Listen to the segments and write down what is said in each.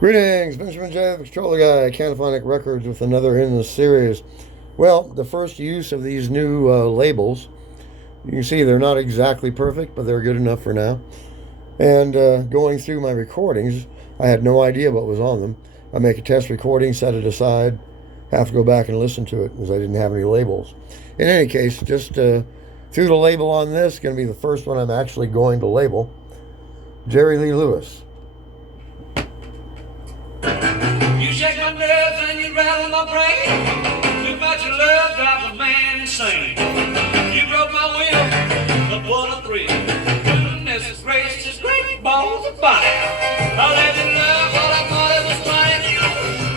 Greetings, Benjamin J. the Controller Guy, Cataphonic Records, with another in the series. Well, the first use of these new labels. You can see they're not exactly perfect, but they're good enough for now. And going through my recordings, I had no idea what was on them. I make a test recording, set it aside, have to go back and listen to it because I didn't have any labels. In any case, just threw the label on this. Going to be the first one I'm actually going to label. Jerry Lee Lewis. You shake my nerves and you rattle my brain. Too much of love drives a man insane. You broke my will, but what a thrill. Goodness gracious, great balls of fire. I let you love all I thought it was funny.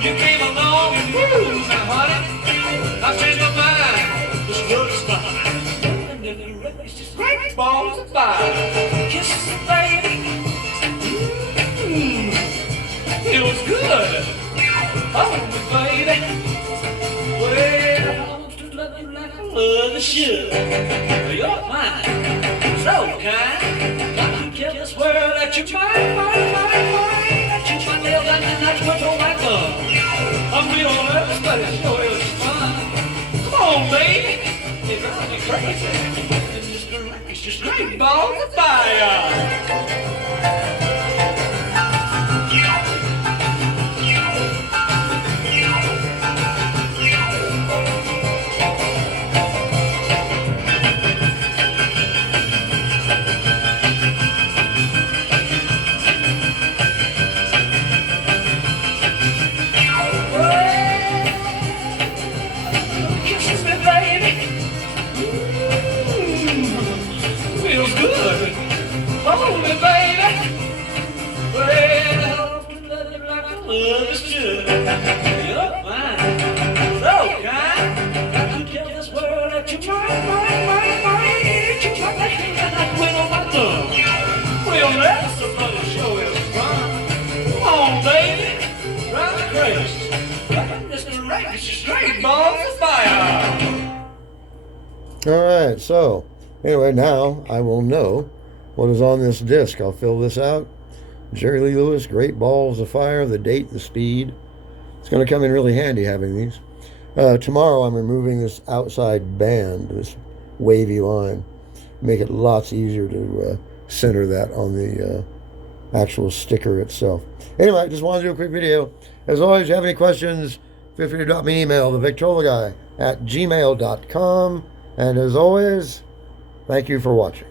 You came along and woo, now honey, I've changed my mind. This love is fine. Goodness gracious, great balls of fire. Kisses, baby. It was good. Oh, baby. Well, I want to love you like I love the should. You're mine, so kind. Got to tell this world that you're mine. That you my nails and that's what's on my tongue. I'm real nervous, but it sure is fun. Come on, baby. It drives me crazy. And it's just great balls of fire. Feels good. Hold me, baby. Well, love you like I love is good. You're mine. So kind. You tell this world that you're mine. You like that thing that I went on my tongue. Well, that's the funny show is fun. Come on, baby. Drive me crazy. Like Mr. Race, straight balls of fire. All right, so anyway, now I will know what is on this disc. I'll fill this out. Jerry Lee Lewis, Great Balls of Fire, the date, the speed. It's going to come in really handy having these. Tomorrow I'm removing this outside band, this wavy line. Make it lots easier to center that on the actual sticker itself. Anyway, I just wanted to do a quick video. As always, if you have any questions, feel free to drop me an email, thevictrolaguy@gmail.com. And as always, thank you for watching.